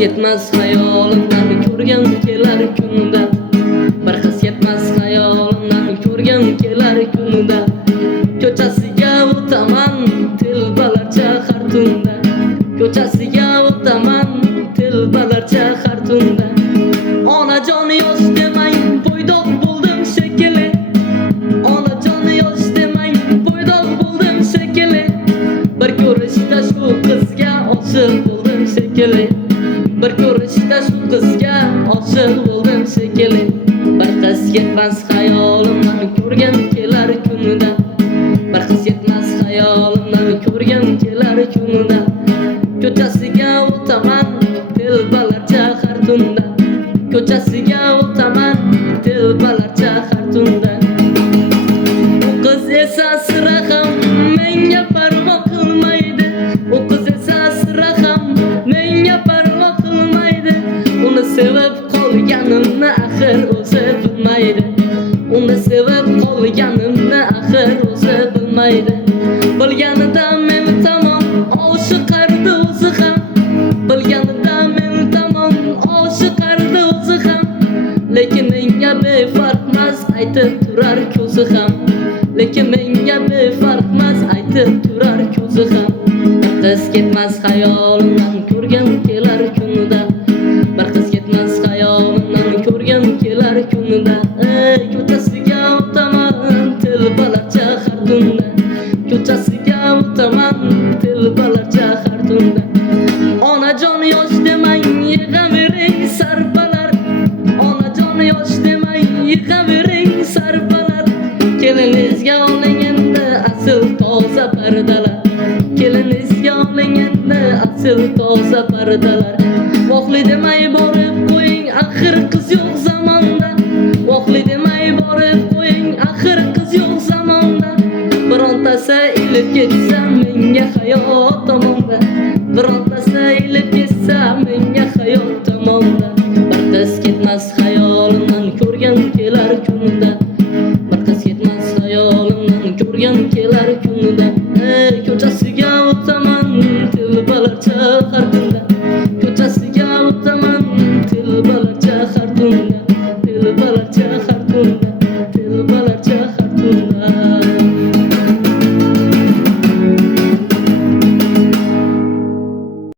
yetmas hayolimdan ko'rgim kelar kunida. Bir his yetmas hayolimdan ko'rgim kelar kunida. Ko'chasiga o'taman telbalarcha har tunda. Ko'chasiga o'taman telbalarcha har tunda. Onajon yosh demang, bo'ydoq bo'ldim shekilli. Onajon yosh demang, bo'ydoq bo'ldim shekilli. Bir ko'rishda shu qizga oshiq bo'ldim shekilli. Bir ko'rishda shu qizga oshiq bo'ldim shekilli. Bir qiz yetmas hayolimdan ko'rgim kelar kunida. Bir qiz yetmas hayolimdan ko'rgim kelar kunida. Ko'chasiga o'taman telbalarcha har tunda. Ko'chasiga o'taman telbalarcha har tunda. U qiz esa sira ham menga parvo qilmaydi. U qiz esa sira ham menga parvo qilmaydi. Uni sevib qolganimni axir o'zi bilmaydi. Uni sevib qolganimni axir o'zi bilmaydi. Bilganida meni tamom oshiqardi o'zi ham. Bilganida meni tamom oshiqardi o'zi ham. Lekin menga befarqmas aytib turar ko'zi ham. Lekin menga befarqmas aytib turar ko'zi ham. Bir qiz ketmas hayolimdan ko'rgim kelar kunida. Bir qiz ketmas hayolimdan ko'rgim kelar kunida. Ko'chasiga o'taman telbalarcha har tunda. Ko'chasiga o'taman telbalarcha har tunda. Onajon yosh demang, yig'avering sarpalar. Onajon yosh demang, yig'avering sarpalar. Kelinizga oling endi asl toza pardalar. Kelinizga oling endi asl toza pardalar. Vohli demay borib qo'ying, axir qiz yo'q zamonda. Vohli demay borib qo'ying, axir qiz yo'q zamonda. Birontasi ilib ketsa menga hayot tomonda. Birontasi ilib ketsa menga hayot tomonda. Bir qiz ketmas hayolimdan ko'rgim kelar kunida.